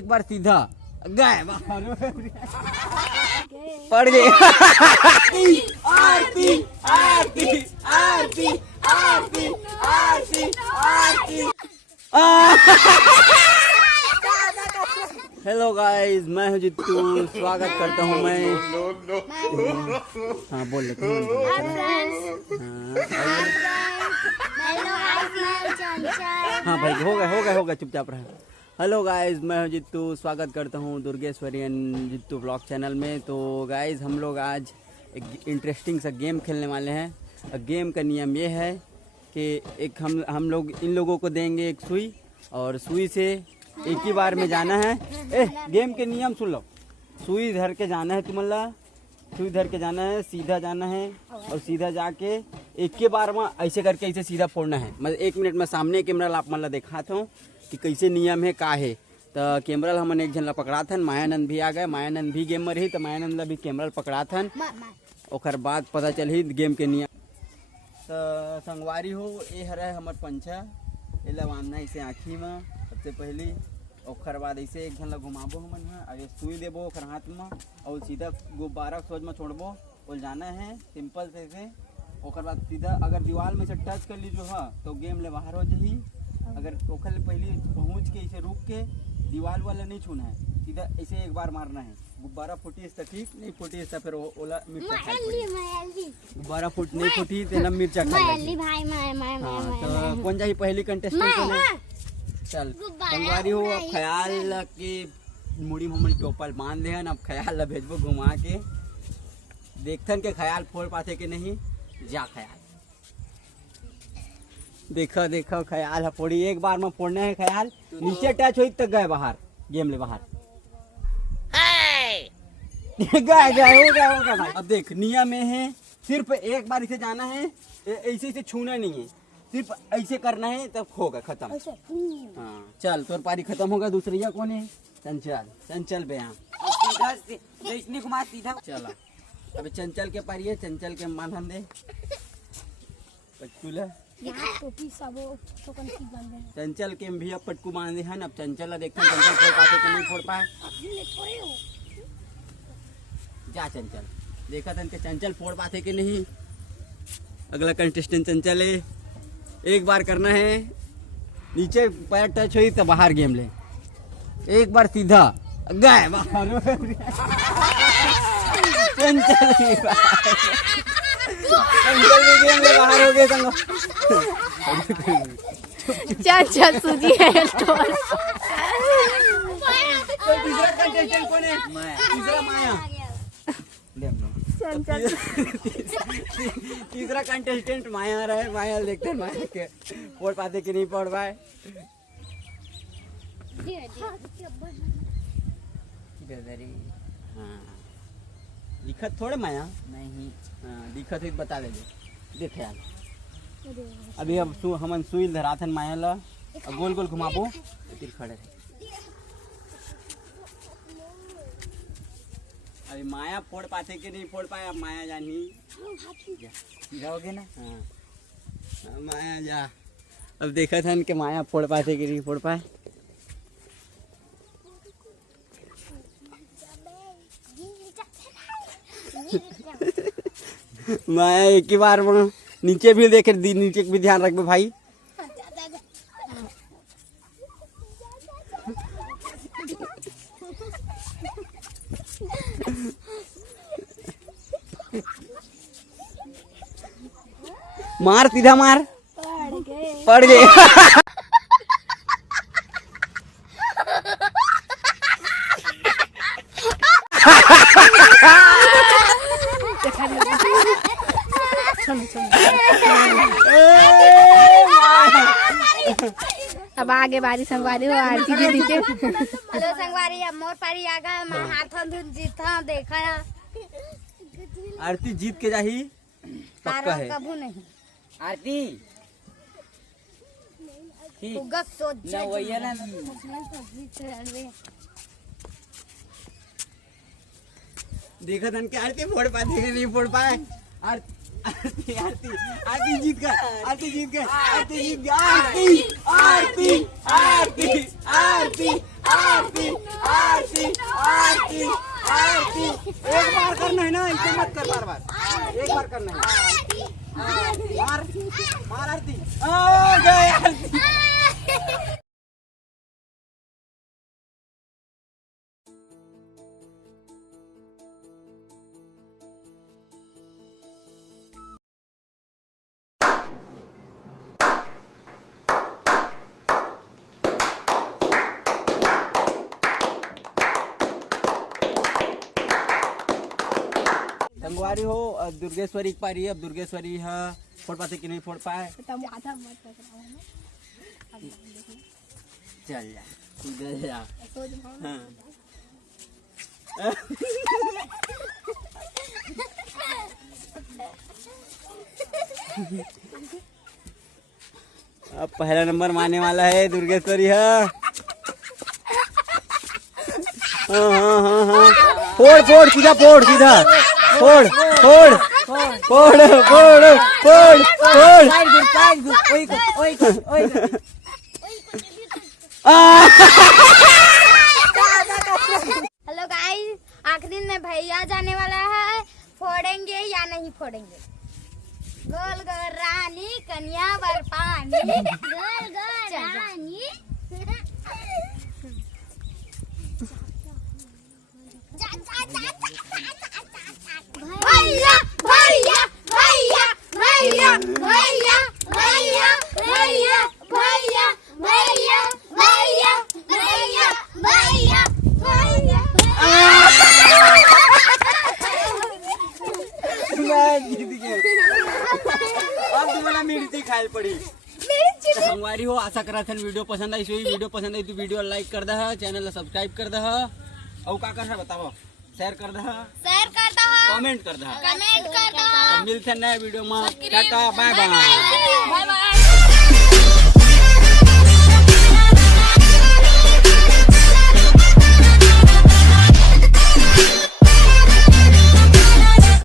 एक बार सीधा गए पड़ गए। आरती आरती आरती आरती आरती आरती। हेलो गाइस, मैं हूं जित्तू, स्वागत करता हूं मैं। हाँ बोल लेते हैं। हाँ भाई हो गया चुपचाप रहा। हेलो गाइस, मैं हूं जित्तू, स्वागत करता हूं Durgeshwari and Jittu blog channel में। तो गाइस हम लोग आज एक इंटरेस्टिंग सा गेम खेलने वाले हैं। गेम का नियम ये है कि एक हम लोग इन लोगों को देंगे एक सुई, और सुई से एक ही बार में जाना है। गेम के नियम सुन लो। सुई धर के जाना है, तुम्हारा सुई धर के जाना है, सीधा जाना है और सीधा जाके एक के बार में ऐसे करके ऐसे सीधा फोड़ना है। मतलब 1 मिनट में सामने कैमरा आप मतलब दिखाता हूँ कि कैसे नियम है का है। तो कैमरा हमने एक जन ला पकड़ा था, मायानंद भी आ गए, मायानंद भी गेम में रही तो मायानंद ला भी कैमरा पकड़ा था। और बाद पता चल गेम के नियम। तो संगवारी हो ये हरा हमर पंछा, ये बांधना इसे आँखी में सबसे पहले। और बाद ऐसे एक जन ला घुमाबो हमन है, और सुई देबो ओकर हाथ में और सीधा गुब्बारा सोच में छोड़बो और जाना है सिंपल से ऐसे। ओकर बाद सीधा अगर दीवार में से टच कर ली जो है तो गेम ले बाहर हो जाही। अगर ओखर पहले पहुंच के ऐसे रुक के दीवार वाला नहीं छूना है, सीधा ऐसे एक बार मारना है। गुब्बारा फूटी तो ठीक, नहीं फूटी तो फिर ओला मिर्चा खाई। गुब्बारा फूट नहीं फूटी तो ना मिर्चा खाई। तो कौन जाही पहली कंटेस्टेंट? चल संगवारी हो, अब ख्याल के मुड़ी हमन टोपल बांध दे। अब ख्याल ला भेजबो घुमा के, देखथन के ख्याल फोड़ पाते कि नहीं। जा ख्याल देखो ख्याल है फोड़ी, एक बार में फोड़ना है। ख्याल नीचे टच हुई तक गए बाहर, गेम ले बाहर गए हो गया भाई। अब देख नियम में है, सिर्फ एक बार इसे जाना है, ऐसे छूना नहीं है, सिर्फ ऐसे करना है तब होगा खत्म। हाँ चल तोर पारी खत्म होगा। दूसरिया कौन है? चंचल बयान घुमा सीधा चला। अबे चंचल के पारी है, चंचल के मानन दे पटकू ला। चंचल के भी अब पटकू बांध दे हन। अब चंचल देखते हैं चंचल फोड़ पाते कि नहीं फोड़ पाए। जा चंचल देखा था चंचल फोड़ पाते कि नहीं। अगला कंटेस्टेंट चंचल है, एक बार करना है, नीचे पैर टच हुई तो बाहर गेम ले। एक बार सीधा गए बाहर। चंचल भी गेम ले बाहर हो गए। चल सूजी है स्टोर। तीसरा कंटेस्टेंट कौन है? तीसरा माया। तीसरा कंटेस्टेंट माया रहा है। माया देखते हैं माया के फोड़ पाते कि नहीं फोड़ पाए। हाँ दिखत थोड़े माया नहीं। हाँ दिखत है बता दे देख यार। अभी अब हमन सुई धराथन माया ला, गोल गोल घुमाबो फिर खड़े। अभी माया फोड़ पाते कि नहीं फोड़ पाए। अब माया जानी जाओगे ना। हाँ माया जा। अब देखा था कि माया फोड़ पाते कि नहीं फोड़ पाए। माया एक ही बार में नीचे भी देखे, नीचे भी ध्यान रखबे भाई। मार सीधा मार। पड़ गए। अब आगे बारी संगवारी हो आरती दीदी के। हेलो संगवारी, अब मोर पारी आ गया। मैं हाथों धुन जीता देखा आरती जीत के जाही पक्का है। कबू नहीं आरती उगक सोच ना वही है ना। देखा था कि आरती फोड़ पाते कि नहीं फोड़ पाए। आरती आरती आरती जीत गया। आरती जीत गया। आरती जीत गया। आरती आरती आरती आरती आरती आरती आरती एक बार करना है ना, इसे मत कर बार बार, एक बार करना है। मार मार आरती, गए आरती। संगवारी हो दुर्गेश्वरी की पारी है। अब दुर्गेश्वरी है फोड़ पाते कि नहीं फोड़ पाए, चल जा इधर जा। हाँ। अब पहला नंबर मारने वाला है दुर्गेश्वरी है। हाँ हाँ हाँ हाँ, फोड़ फोड़ सीधा, फोड़ सीधा, फोड़ फोड़ फोड़ फोड़ फोड़ फोड़। हेलो गाइस, आखिरी में भैया जाने वाला है, फोड़ेंगे या नहीं फोड़ेंगे। गोल गोल रानी कन्या बर पानी, गोल गोल रानी। भैया भैया भैया भैया भैया भैया भैया भैया भैया भैया भैया भैया भैया। मैं जीत गया। अब तुम्हाला मिरची खायला पडी। संगवारी हो, आशा करा था वीडियो पसंद आई। वीडियो पसंद आई तो वीडियो लाइक कर दह, चैनल ला सब्सक्राइब कर दह, और का करना बताओ, शेयर कर दह, शेयर कर दो, कमेंट कर दह। कमेंट कर दो। मिलते हैं नए वीडियो में। Tata bye bye.